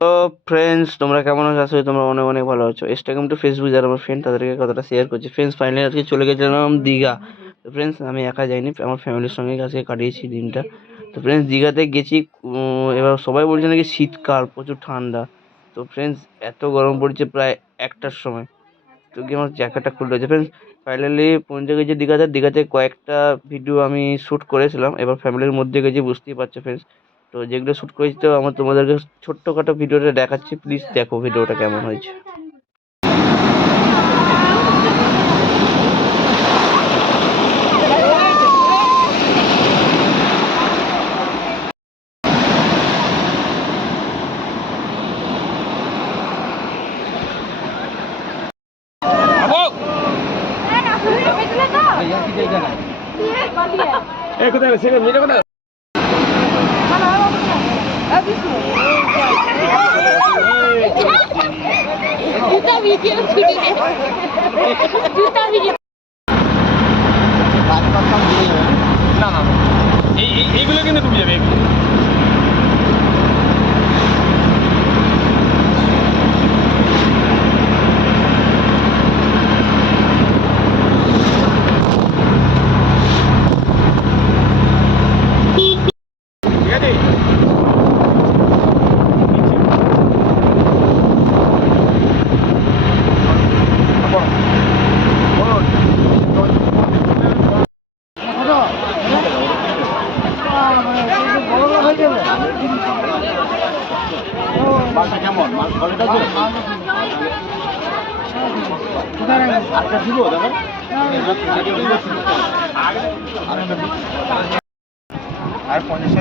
তো ফ্রেন্ডস, তোমরা কেমন আছো? আশা করি তোমরা অনেক অনেক ভালো আছো। ইনস্টাগ্রাম টু ফেসবুক যারা আমার ফ্রেন্ড তাদেরকে কথাটা শেয়ার করছি। ফ্রেন্ডস, ফাইনালি আজকে চলে গেছিলাম দীঘা। তো ফ্রেন্ডস, আমি একা যাইনি, আমার ফ্যামিলির সঙ্গে আজকে কাটিয়েছি দিনটা। তো ফ্রেন্ডস, দীঘাতে গেছি। এবার সবাই বলছে নাকি শীতকাল, প্রচুর ঠান্ডা। তো ফ্রেন্ডস, এত গরম পড়ছে প্রায় 1টার সময়। তো গিয়ে আমার জ্যাকেটটা খুলে রয়েছে। ফ্রেন্ডস, ফাইনালি পৌঁছে গেছি দীঘাতে। দীঘাতে কয়েকটা ভিডিও আমি শ্যুট করেছিলাম, এবার ফ্যামিলির মধ্যে গেছি, বুঝতেই পারছো ফ্রেন্ডস। তো যেগুলো শ্যুট করেছি তো আমার তোমাদেরকে ছোট্টখাটো ভিডিওটা দেখাচ্ছি, প্লিজ দেখো ভিডিওটা কেমন হয়েছে। না না, এইগুলো কিন্তু ডুবে যাবে। ঠিক আছে, মালটা কেমন? মাল কোয়ালিটি আছে? আরেকটা দিব দাদা। আর 50